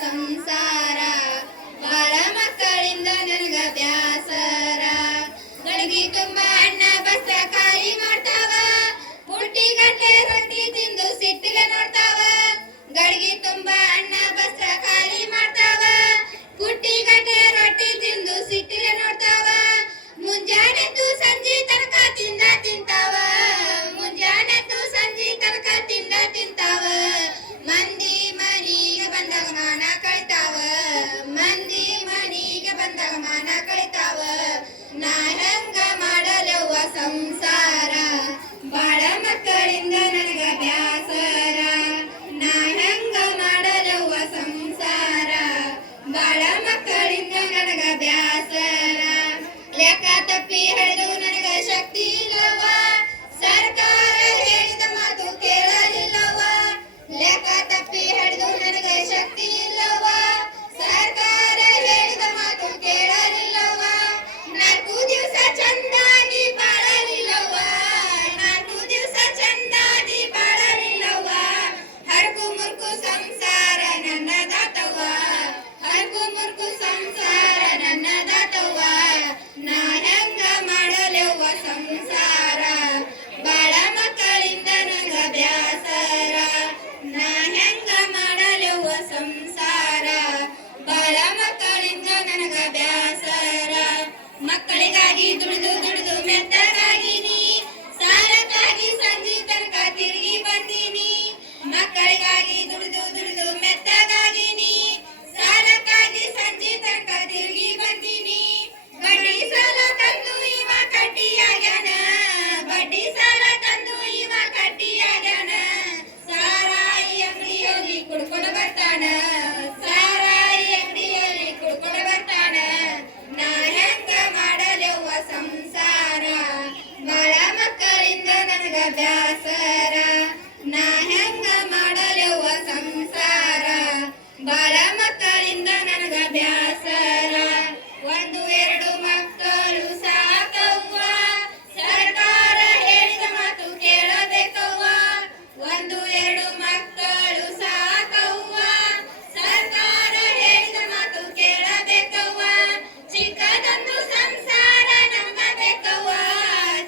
ಸಂಸಾರ ಬಾಳ ಮಕ್ಕಳಿಂದ ನನಗ ಬ್ಯಾಸರ ಗಳಿಗೆ ತುಂಬ ಅಣ್ಣ ಬಸ್ಸ ಖಾಲಿ ಮಾಡ್ತಾವ ಪುಟ್ಟಿ ಗಟ್ಟೆ ರೊಟ್ಟಿ ತಿಂದು ಸಿಟ್ಟಿಗೆ ನೋಡ್ತಾವ ಗಳಿಗೆ ತುಂಬ ಅಣ್ಣ ಬಸ್ಸ ಖಾಲಿ ಮಾಡ್ತಾವ ಪುಟ್ಟಿ ಗಟ್ಟೆ ರೊಟ್ಟಿ ತಿಂದು ಸಿಟ್ಟಿಗೆ ನೋಡ್ತಾವ ಮುಂಜಾನೆದ್ದು ಸಂಜೆ ತನಕ ತಿಂತಾವ ಮುಂಜಾನೆದ್ದು ಸಂಜೆ ತನಕ ತಿಂತಾವ ಮಂದಿ ಮನಿಗೆ ಬಂದಾಗ ಮಾನ ಕಳಿತಾವ ಮಂದಿ ಮನಿಗೆ ಬಂದಾಗ ಮಾನ ಕಳಿತಾವ ನಾ ಹೆಂಗ ಮಾಡಲವ್ವ ಸಂಸಾರ ಬಾಳ ಮಕ್ಕಳಿಂದ ನನಗ ಬ್ಯಾಸರ ನಾ ಹೆಂಗ ಮಾಡಲವ್ವ ಸಂಸಾರ ಬಾಳ ಮಕ್ಕಳಿಂದ ನನಗ ಬ್ಯಾಸರ ಲೆಕ್ಕ ತಪ್ಪಿ ಹಿಡಿದು ನನಗ ಶಕ್ತಿ ಇಲ್ಲವ ಸರ್ಕಾರ ಹೇಳಿದ ಮಾತು ಕೇಳಲಿಲ್ಲವ ಲೆಕ್ಕ ತಪ್ಪಿ ಹಿಡಿದು ನನಗ ಶಕ್ತಿ ಇಲ್ಲವ ಸರ್ಕಾರ ಹೇಳಿದ ಮಾತು ಕೇಳಲಿಲ್ಲವ 4 ದಿವಸ ಚಂದಾಗಿ ಬಾಳಲಿಲ್ಲವ 4 ದಿವಸ ಚಂದಾಗಿ ಬಾಳಲಿಲ್ಲವ ಹರಕು ಮುರ್ಕು ಸಂಸಾರ ನನ್ನದಾತವ ಹರಕು ಮುರ್ಕು ಸಂಸಾರ ನನ್ನದಾತವ ನಾ ಹೆಂಗ ಮಾಡಲೆವ್ವ ಸಂಸಾರ ಬಾಳ ಮಕ್ಕಳಿಂದ ನನಗ ಬ್ಯಾಸರ ನಾ ಹೆಂಗ ಮಾಡಲೆವ್ವ ಸಂಸಾರ ಬಾಳ ಮಕ್ಕಳಿಂದ ನನಗ ಬ್ಯಾಸರ ಮಕ್ಕಳಿಗಾಗಿ ದುಡಿದು ದುಡಿದು ಮೆತ್ತಗಾಗಿನಿ ಸಾಲಕ್ಕಾಗಿ ಸಂಜೆ ತನಕ ತಿರುಗಿ ಬಂದೀನಿ ಮಕ್ಕಳಿಗಾಗಿ ದುಡಿದು ದುಡಿದು ಮೆತ್ತಗಾಗಿನಿ ಸಾಲಕ್ಕಾಗಿ ಸಂಜೆ ತನಕ ತಿರುಗಿ ಬಂದೀನಿ ಬಡ್ಡಿ ಸಾಲ ತಂದು ಇವ ಕಡ್ಡಿಯಾಗ್ಯಾನ ಬಡ್ಡಿ ಸಾಲ ತಂದು ಇವ ಕಡ್ಡಿಯಾಗ್ಯಾನ ಸಾರಾಯಿ ಅಂಗಡಿಯಲ್ಲಿ ಕುಡ್ಕೊಂಡು ಬರ್ತಾನ ಸಾರಾಯಿ ಅಂಗಡಿಯಲ್ಲಿ ಕುಡ್ಕೊಂಡು ಬರ್ತಾನ ನಾ ಹೆಂಗ ಮಾಡಲೆವ್ವ ಸಂಸಾರ ಬಾಳ ಮಕ್ಕಳಿಂದ ನನಗ ಬ್ಯಾಸರ ನಾ ಹೆಂಗ ಮಾಡಲೆವ್ವ ಸಂಸಾರ ಬಾಳ ಮಕ್ಕಳಿಂದ ನನಗ ಬ್ಯಾಸರ 1-2 ಮಕ್ಕಳು ಸಾಕವ್ವ ಸರ್ಕಾರ ಹೇಳಿದ ಮಾತು ಕೇಳಬೇಕವ್ವ 1-2 ಮಕ್ಕಳು ಸಾಕವ್ವ ಸರ್ಕಾರ ಹೇಳಿದ ಮಾತು ಕೇಳಬೇಕವ್ವ ಚಿಕ್ಕದೊಂದು ಸಂಸಾರ ನಮಗ ಬೇಕವ್ವ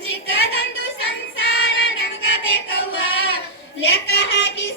ಚಿಕ್ಕದೊಂದು ಸಂಸಾರ ನಮಗ ಬೇಕವ್ವ ಲೆಕ್ಕ ಹಾಕಿ